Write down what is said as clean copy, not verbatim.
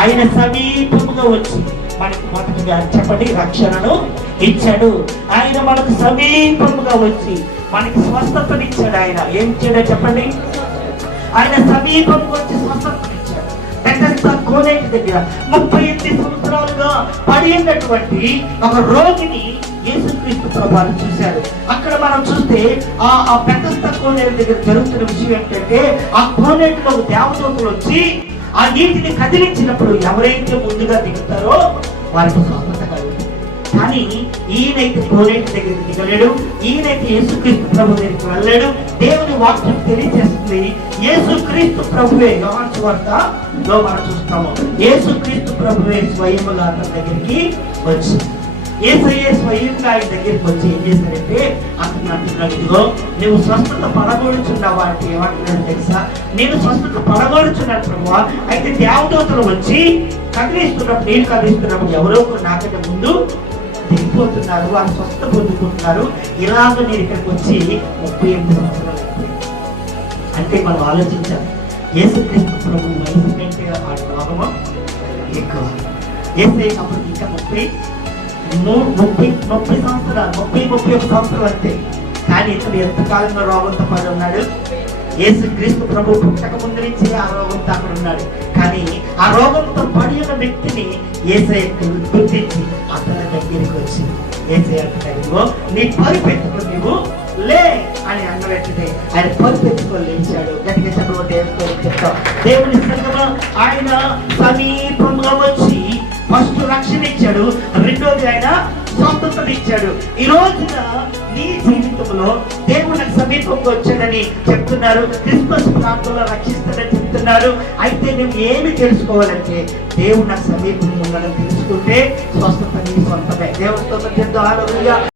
ఆయన సమీపముగా వచ్చి మనకు మొదటిగా చెప్పండి రక్షణను ఇచ్చాడు. ఆయన మనకు సమీపముగా వచ్చి మనకి స్వస్థతనిచ్చాడు. ఆయన ఏం ఇచ్చాడో చెప్పండి. ఆయన సమీపంగా వచ్చి స్వస్థతనిచ్చాడు. కోనేటి దగ్గర 38 సంవత్సరాలుగా పడి ఉన్నటువంటి ఒక రోగిని యేసుక్రీస్తు ప్రభువు చూశారు. అక్కడ మనం చూస్తే ఆ పెద్ద కోనేటి దగ్గర జరుగుతున్న విషయం ఏంటంటే, ఆ కోనేటిలో దేవదూతలు వచ్చి ఆ నీటిని కదిలించినప్పుడు ఎవరైతే ముందుగా దిగుతారో వారికి స్వస్థత కలుగుతుంది. కానీ ఈయనైతే కోనేటి దగ్గరికి దిగలేడు. ఈయనైతే యేసుక్రీస్తు ప్రభు దగ్గరికి వెళ్ళాడు. దేవుని వాక్యం తెలియజేస్తుంది, యేసుక్రీస్తు ప్రభువే యోహాను సువార్తలో మనం చూస్తాము. యేసుక్రీస్తు ప్రభువే స్వయముగా అతని దగ్గరికి వచ్చి, యేసయ్యే స్వయంగా ఆయన దగ్గరికి వచ్చి ఏం చేశారంటే అతను అంటున్నాడు, ఇదిగో నువ్వు స్వస్థత పడగొడుచున్నావు అంటే ఏమంటున్నాడు తెలుసా? నేను స్వస్థత పడగొడుచున్నాను ప్రభువా. అయితే దేవదూతలు వచ్చి కదిలిస్తున్నప్పుడు, నేను కదిలిస్తున్నప్పుడు ఎవరో నాకంటే ముందు దిగిపోతున్నారు, వారు స్వస్థత పొందుకుంటున్నారు. ఇలాగ నేను ఇక్కడికి వచ్చి 38 సంవత్సరాలు అంటే మనం ఆలోచించాలి. యేసుక్రీస్తు ప్రభు వయసు కంటే ఆ రోగము ఎక్కువ. యేసయ్యకి అప్పుడు ఇంకా 30 సంవత్సరాలు 31 సంవత్సరాలు అంతే. కానీ ఇతను ఎంతకాలంగా రోగంతో పడి ఉన్నాడు. యేసుక్రీస్తు ప్రభు పుట్టక ముందు నుంచి ఆ రోగంతో అక్కడ ఉన్నాడు. కానీ ఆ రోగంతో పడి ఉన్న వ్యక్తిని యేసయ్య గుర్తించి అతని దగ్గరికి వచ్చి యేసయ్య అంటున్నాడు, నీ పరిపెట్టుకుని నీవు లే అని అన్న వెంటనే ఆయన పరిపెట్టుకొని లేచాడు. గట్టిగా చెప్పడం దేవుని సంగమా ఆయన సమీపంగా వచ్చి ఫస్ట్ రక్షణ ఇచ్చాడు, రెండోది ఆయన స్వస్థతనిచ్చాడు. ఈ రోజున నీ జీవితంలో దేవుడు సమీపంగా వచ్చాడని చెప్తున్నారు. క్రిస్మస్ ప్రాంతంలో రక్షిస్తాడని చెప్తున్నారు. అయితే నువ్వు ఏమి తెలుసుకోవాలంటే దేవుడు నాకు సమీపంగా ఉండాలని తెలుసుకుంటే స్వస్థత నీ సొంతమే. దేవుడితో చెప్తా.